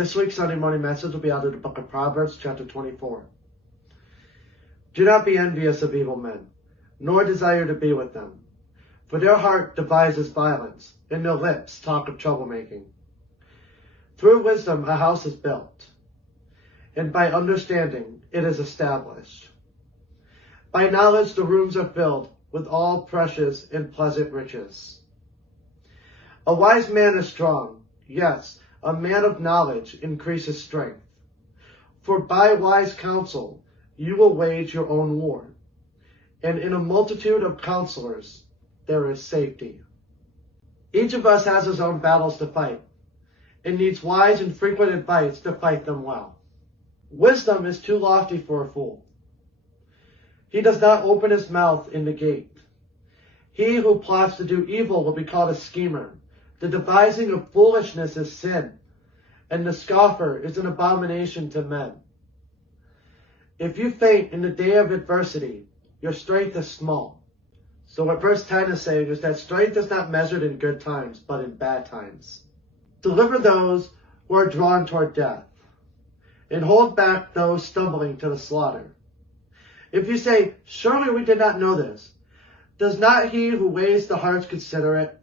This week's Sunday morning message will be out of the book of Proverbs, chapter 24. Do not be envious of evil men, nor desire to be with them. For their heart devises violence, and their lips talk of troublemaking. Through wisdom a house is built, and by understanding it is established. By knowledge the rooms are filled with all precious and pleasant riches. A wise man is strong, yes, a man of knowledge increases strength. For by wise counsel you will wage your own war, and in a multitude of counselors there is safety. Each of us has his own battles to fight, and needs wise and frequent advice to fight them well. Wisdom is too lofty for a fool. He does not open his mouth in the gate. He who plots to do evil will be called a schemer. The devising of foolishness is sin, and the scoffer is an abomination to men. If you faint in the day of adversity, your strength is small. So what verse 10 is saying is that strength is not measured in good times, but in bad times. Deliver those who are drawn toward death, and hold back those stumbling to the slaughter. If you say, surely we did not know this, does not he who weighs the hearts consider it?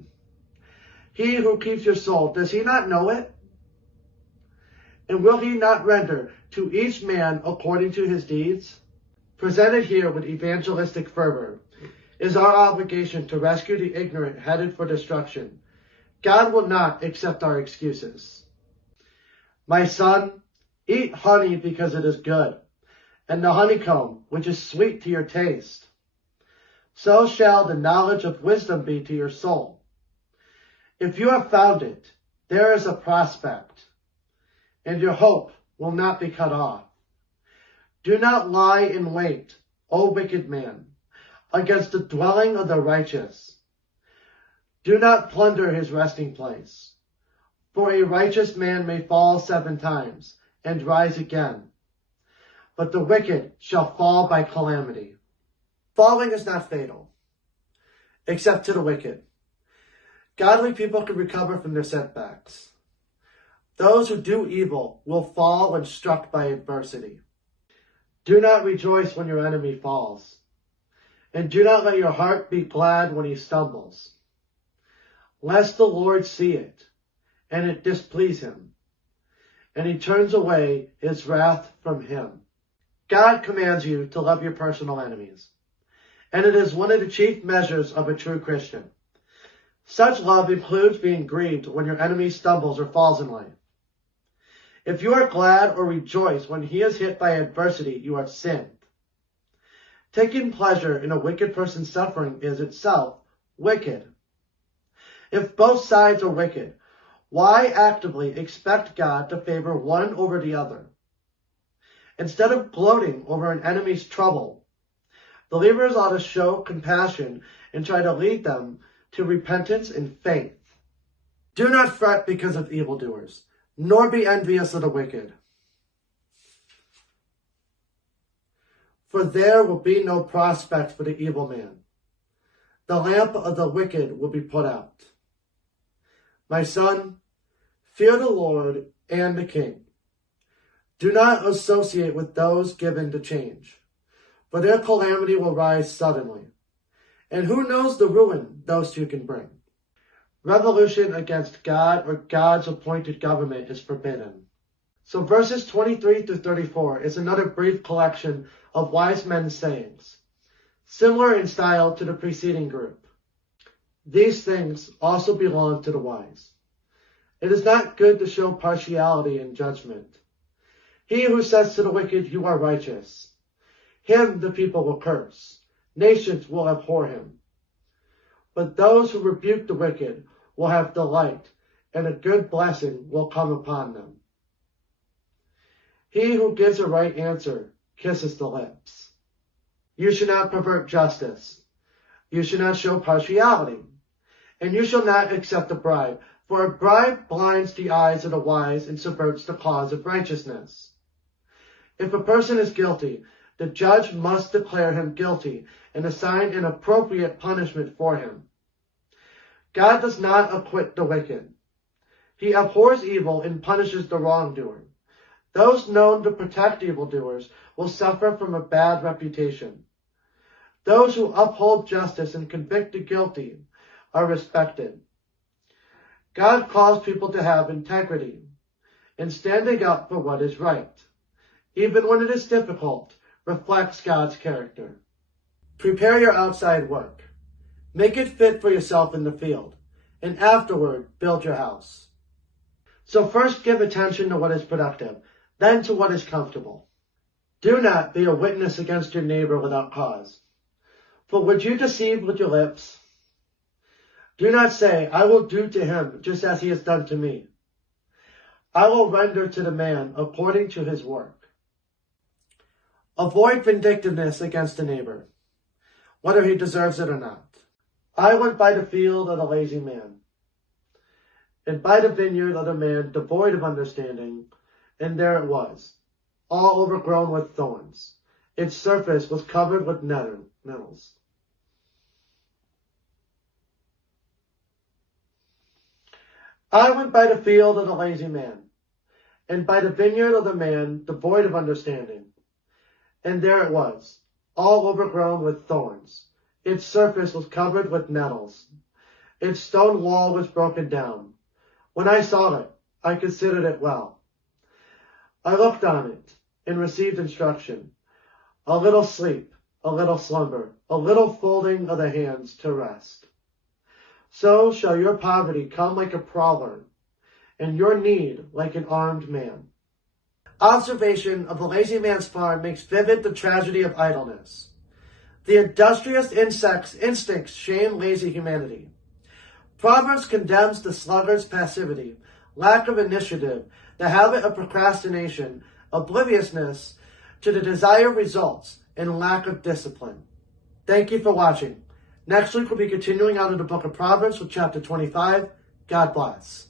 He who keeps your soul, does he not know it? And will he not render to each man according to his deeds? Presented here with evangelistic fervor is our obligation to rescue the ignorant headed for destruction. God will not accept our excuses. My son, eat honey because it is good, and the honeycomb which is sweet to your taste. So shall the knowledge of wisdom be to your soul. If you have found it, there is a prospect, and your hope will not be cut off. Do not lie in wait, O wicked man, against the dwelling of the righteous. Do not plunder his resting place. For a righteous man may fall 7 times and rise again, but the wicked shall fall by calamity. Falling is not fatal, except to the wicked. Godly people can recover from their setbacks. Those who do evil will fall when struck by adversity. Do not rejoice when your enemy falls, and do not let your heart be glad when he stumbles, lest the Lord see it, and it displease him, and he turns away his wrath from him. God commands you to love your personal enemies, and it is one of the chief measures of a true Christian. Such love includes being grieved when your enemy stumbles or falls in life. If you are glad or rejoice when he is hit by adversity, you have sinned. Taking pleasure in a wicked person's suffering is itself wicked. If both sides are wicked, why actively expect God to favor one over the other? Instead of gloating over an enemy's trouble, believers ought to show compassion and try to lead them to repentance and faith. Do not fret because of evildoers, nor be envious of the wicked. For there will be no prospect for the evil man. The lamp of the wicked will be put out. My son, fear the Lord and the king. Do not associate with those given to change, for their calamity will rise suddenly. And who knows the ruin those two can bring? Revolution against God or God's appointed government is forbidden. So verses 23 through 34 is another brief collection of wise men's sayings, similar in style to the preceding group. These things also belong to the wise. It is not good to show partiality in judgment. He who says to the wicked, you are righteous, him the people will curse. Nations will abhor him. But those who rebuke the wicked will have delight, and a good blessing will come upon them. He who gives a right answer kisses the lips. You should not pervert justice. You should not show partiality. And you shall not accept a bribe, for a bribe blinds the eyes of the wise and subverts the cause of righteousness. If a person is guilty, the judge must declare him guilty and assign an appropriate punishment for him. God does not acquit the wicked. He abhors evil and punishes the wrongdoer. Those known to protect evildoers will suffer from a bad reputation. Those who uphold justice and convict the guilty are respected. God calls people to have integrity and standing up for what is right, even when it is difficult, reflects God's character. Prepare your outside work. Make it fit for yourself in the field, and afterward build your house. So first give attention to what is productive, then to what is comfortable. Do not be a witness against your neighbor without cause. For would you deceive with your lips? Do not say, I will do to him just as he has done to me. I will render to the man according to his work. Avoid vindictiveness against a neighbor, whether he deserves it or not. I went by the field of the lazy man, and by the vineyard of the man devoid of understanding, and there it was, all overgrown with thorns. Its surface was covered with nettles. I went by the field of the lazy man, and by the vineyard of the man devoid of understanding, and there it was, all overgrown with thorns. Its surface was covered with nettles. Its stone wall was broken down. When I saw it, I considered it well. I looked on it and received instruction. A little sleep, a little slumber, a little folding of the hands to rest. So shall your poverty come like a prowler, and your need like an armed man. Observation of the lazy man's farm makes vivid the tragedy of idleness. The industrious instincts shame lazy humanity. Proverbs condemns the sluggard's passivity, lack of initiative, the habit of procrastination, obliviousness to the desired results, and lack of discipline. Thank you for watching. Next week we'll be continuing out of the book of Proverbs with chapter 25. God bless.